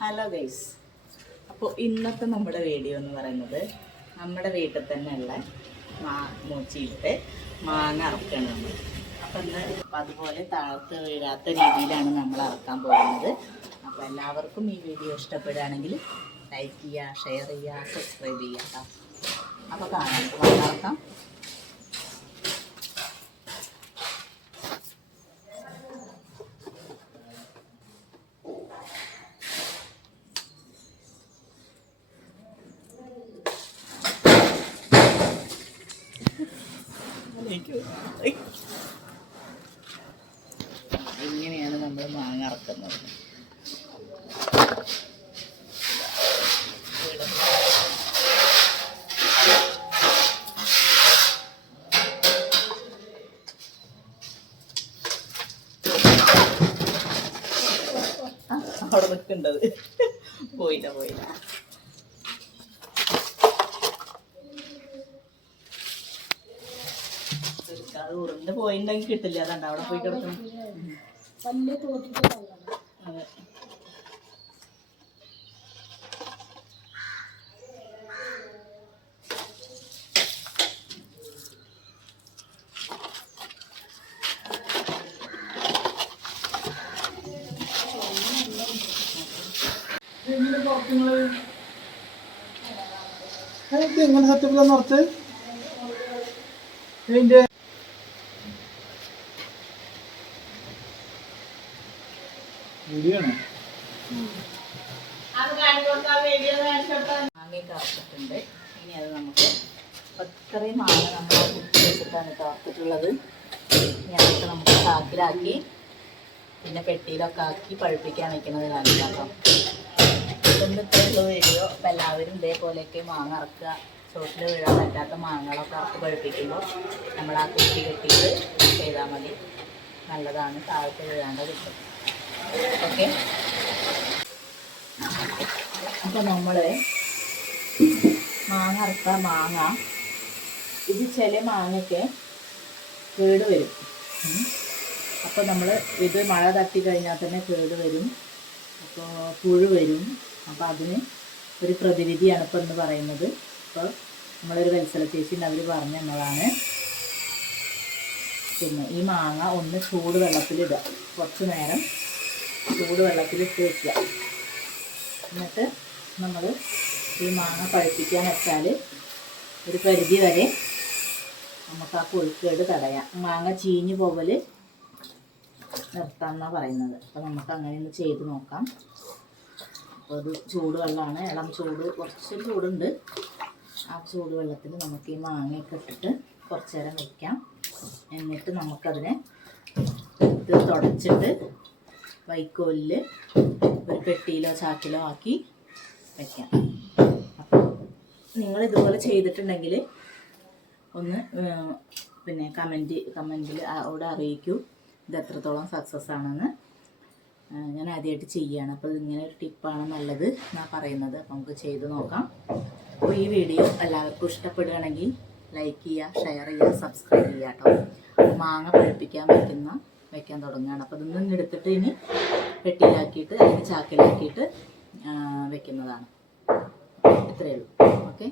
Hello guys അപ്പോൾ ഇന്നത്തെ നമ്മുടെ വീഡിയോ എന്ന് പറയുന്നത് നമ്മുടെ വീട്ടിൽ തന്നെയുള്ള മാ മൂച്ചിയിലത്തെ മാങ്ങ അറക്കണം നമ്മൾ അപ്പം അതുപോലെ താഴത്ത് വീഴാത്ത രീതിയിലാണ് നമ്മൾ അറക്കാൻ പോകുന്നത്. അപ്പോൾ എല്ലാവർക്കും ഈ വീഡിയോ ഇഷ്ടപ്പെടുകയാണെങ്കിൽ ലൈക്ക് ചെയ്യുക ഷെയർ ചെയ്യുക സബ്സ്ക്രൈബ് ചെയ്യുക. അപ്പോൾ കാണാം. അറക്കാം. ഇങ്ങനെയാണ് നമ്മൾ മാങ്ങ ഇറക്കുന്നത് അവിടെ നിൽക്കേണ്ടത്. പോയില്ല പോയില്ല. അത് ഉറുണ്ട് പോയിണ്ടെങ്കിൽ കിട്ടില്ല. അതുണ്ട് അവിടെ പോയി കിടക്കും വലിയ തോട്ടിട്ട് അതെ എങ്ങനെ സെറ്റപ്പിലാണ് നിർത്ത് ഇതിന്റെ വീഡിയോണോ മാങ്ങയൊക്കെ അറുത്തിട്ടുണ്ട് ഇനി അത് നമുക്ക് അത്രയും മാങ്ങ നമ്മൾ കുത്തി വെച്ചിട്ടാണ് കേട്ടോ അറുത്തിട്ടുള്ളത് ഇനി അതൊക്കെ നമുക്ക് ചാക്കിലാക്കി പിന്നെ പെട്ടിയിലൊക്കെ ആക്കി പഴുപ്പിക്കാൻ വെക്കുന്നത് കാണിക്കാം ഇന്നത്തെ വീഡിയോ. അപ്പം എല്ലാവരും ഇതേപോലെയൊക്കെ മാങ്ങ അറക്കുക ചോട്ടിൽ വീഴാൻ പറ്റാത്ത മാങ്ങകളൊക്കെ അറുത്ത് പഴുപ്പിക്കുമ്പോൾ നമ്മൾ ആ കുട്ടി കെട്ടിയിട്ട് ചെയ്താൽ മതി. നല്ലതാണ്. താഴത്ത് വീഴാണ്ട് കിട്ടും. ഓക്കെ. അപ്പോൾ നമ്മൾ മാങ്ങ അറുത്ത മാങ്ങ ഇത് ചില മാങ്ങയ്ക്ക് കേട് വരും. അപ്പോൾ നമ്മൾ ഇത് മഴ തട്ടി കഴിഞ്ഞാൽ തന്നെ കേട് വരും. അപ്പോൾ പുഴു വരും. അപ്പോൾ അതിന് ഒരു പ്രതിവിധിയാണ് ഇപ്പോൾ എന്ന് പറയുന്നത്. അപ്പോൾ നമ്മളൊരു വത്സല ചേച്ചി അവർ പറഞ്ഞു തന്നതാണ്. പിന്നെ ഈ മാങ്ങ ഒന്ന് ചൂട് വെള്ളത്തിലിടുക. കുറച്ച് നേരം ചൂട് വെള്ളത്തിലിട്ട് വെക്കുക. എന്നിട്ട് നമ്മൾ ഈ മാങ്ങ പഴുപ്പിക്കാൻ വെച്ചാൽ ഒരു പരിധി വരെ നമുക്ക് ആ കൊഴുക്കേട് തടയാം. മാങ്ങ ചീഞ്ഞു പോകൽ നിർത്താമെന്നാണ് പറയുന്നത്. അപ്പോൾ നമുക്ക് അങ്ങനെ ഒന്ന് ചെയ്ത് നോക്കാം. അപ്പോൾ അത് ചൂടുവെള്ളമാണ് ഇളം ചൂട് കുറച്ച് ചൂടുണ്ട്. ആ ചൂട് വെള്ളത്തിൽ നമുക്ക് ഈ മാങ്ങയൊക്കെ ഇട്ടിട്ട് കുറച്ച് നേരം വയ്ക്കാം എന്നിട്ട് നമുക്കതിനെ ഇത് തുടച്ചിട്ട് വൈക്കോലിൽ ഒരു പെട്ടിയിലോ ചാക്കിലോ ആക്കി വയ്ക്കാം അപ്പോൾ നിങ്ങൾ ഇതുപോലെ ചെയ്തിട്ടുണ്ടെങ്കിൽ ഒന്ന് പിന്നെ കമന്റ് കമന്റിൽ അവിടെ അറിയിക്കൂ ഇത് എത്രത്തോളം സക്സസ് ആണെന്ന്. ഞാൻ ആദ്യമായിട്ട് ചെയ്യുകയാണ് അപ്പോൾ ഇങ്ങനെ ഒരു ടിപ്പാണ് നല്ലത് ഞാൻ പറയുന്നത്. അപ്പോൾ നമുക്ക് ചെയ്ത് നോക്കാം. അപ്പോൾ ഈ വീഡിയോ എല്ലാവർക്കും ഇഷ്ടപ്പെടുകയാണെങ്കിൽ ലൈക്ക് ചെയ്യുക ഷെയർ ചെയ്യുക സബ്സ്ക്രൈബ് ചെയ്യുക കേട്ടോ. മാങ്ങ പഴുപ്പിക്കാൻ വെക്കുന്ന വെക്കാൻ തുടങ്ങുകയാണ്. അപ്പോൾ ഇതൊന്നും എടുത്തിട്ട് ഇനി പെട്ടിയിലാക്കിയിട്ട് അതിന് ചാക്കിലാക്കിയിട്ട് വെക്കുന്നതാണ്. ഇത്രയേ ഉള്ളൂ. ഓക്കെ?